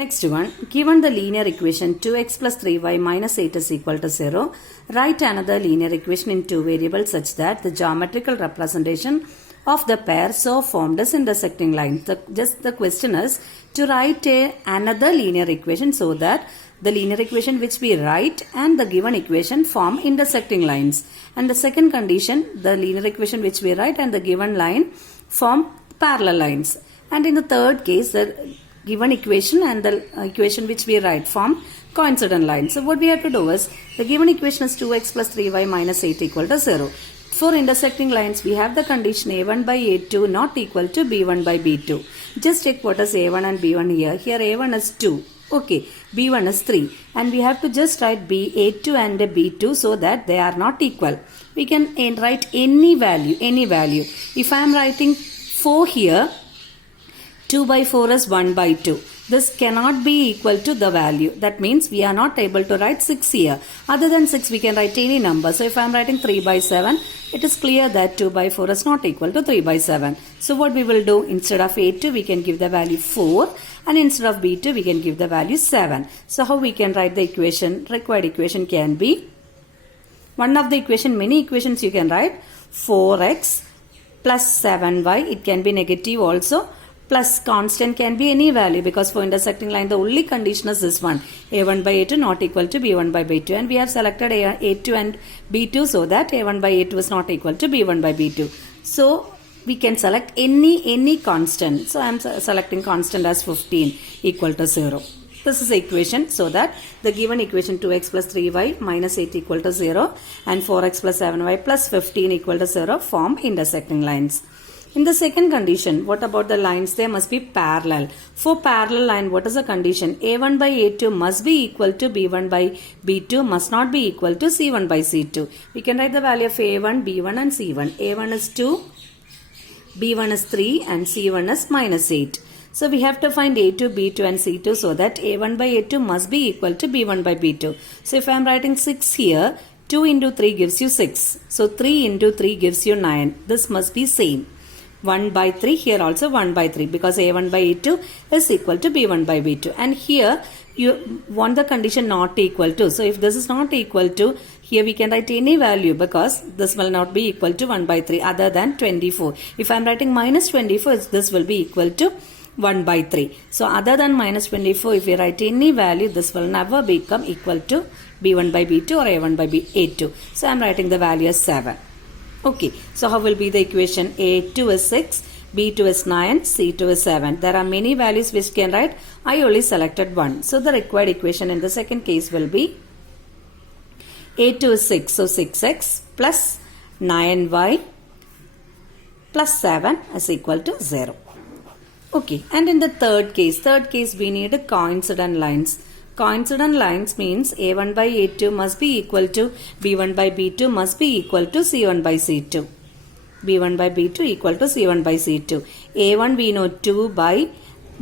Next one, given the linear equation 2x plus 3y minus 8 is equal to 0, write another linear equation in two variables such that the geometrical representation of the pair so formed is intersecting lines. The question is to write another linear equation so that the linear equation which we write and the given equation form intersecting lines. And the second condition, the linear equation which we write and the given line form parallel lines. And in the third case, the given equation and the equation which we write form coincident lines. So what we have to do is, the given equation is 2x plus 3y minus 8 equal to 0. For intersecting lines, we have the condition a1 by a2 not equal to b1 by b2. Just check what is a1 and b1 here. Here a1 is 2. Okay, b1 is 3. And we have to just write a2 and b2 so that they are not equal. We can write any value. If I am writing 4 here, 2 by 4 is 1 by 2. This cannot be equal to the value. That means we are not able to write 6 here. Other than 6, we can write any number. So if I am writing 3 by 7, it is clear that 2 by 4 is not equal to 3 by 7. So what we will do, instead of a2, we can give the value 4. And instead of b2, we can give the value 7. So how we can write the equation? Required equation can be, one of the equation, many equations you can write, 4x plus 7y. It can be negative also. Plus constant can be any value, because for intersecting line the only condition is this one, a1 by a2 not equal to b1 by b2, and we have selected a2 and b2 so that a1 by a2 is not equal to b1 by b2. So we can select any constant. So I am selecting constant as 15 equal to 0. This is the equation, so that the given equation 2x plus 3y minus 8 equal to 0 and 4x plus 7y plus 15 equal to 0 form intersecting lines. In the second condition, what about the lines? They must be parallel. For parallel line, what is the condition? a1 by a2 must be equal to b1 by b2, must not be equal to c1 by c2. We can write the value of a1, b1 and c1. a1 is 2, b1 is 3 and c1 is minus 8. So we have to find a2, b2 and c2 so that a1 by a2 must be equal to b1 by b2. So if I am writing 6 here, 2 into 3 gives you 6. So 3 into 3 gives you 9. This must be same. 1 by 3, here also 1 by 3, because a1 by a2 is equal to b1 by b2. And here you want the condition not equal to. So if this is not equal to, here we can write any value, because this will not be equal to 1 by 3 other than 24. If I am writing minus 24, this will be equal to 1 by 3. So other than minus 24, if we write any value, this will never become equal to b1 by b2 or a1 by a2. So I am writing the value as 7. Okay, so how will be the equation? a2 is 6, b2 is 9, c2 is 7. There are many values which can write. I only selected one. So the required equation in the second case will be a2 is 6, so 6x plus 9y plus 7 is equal to 0. Okay, and in the third case we need coincident lines. Coincident lines means a1 by a2 must be equal to b1 by b2 must be equal to c1 by c2. b1 by b2 equal to c1 by c2. a1 we know 2 by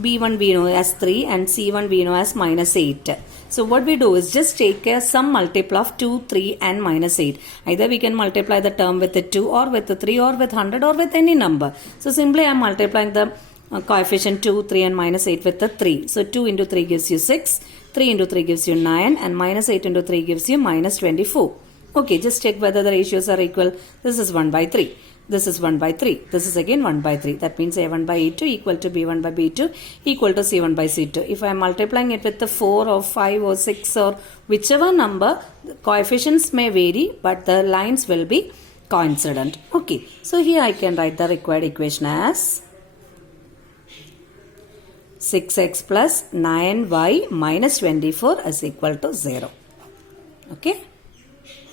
b1 we know as 3 and c1 we know as minus 8. So what we do is just take a sum multiple of 2, 3 and minus 8. Either we can multiply the term with the 2 or with the 3 or with 100 or with any number. So simply I am multiplying the coefficient 2, 3 and minus 8 with the 3. So 2 into 3 gives you 6. 3 into 3 gives you 9 and minus 8 into 3 gives you minus 24. Okay, just check whether the ratios are equal. This is 1 by 3. This is 1 by 3. This is again 1 by 3. That means a1 by a2 equal to b1 by b2 equal to c1 by c2. If I am multiplying it with the 4 or 5 or 6 or whichever number, the coefficients may vary but the lines will be coincident. Okay, so here I can write the required equation as 6x plus 9y minus 24 is equal to 0. Okay.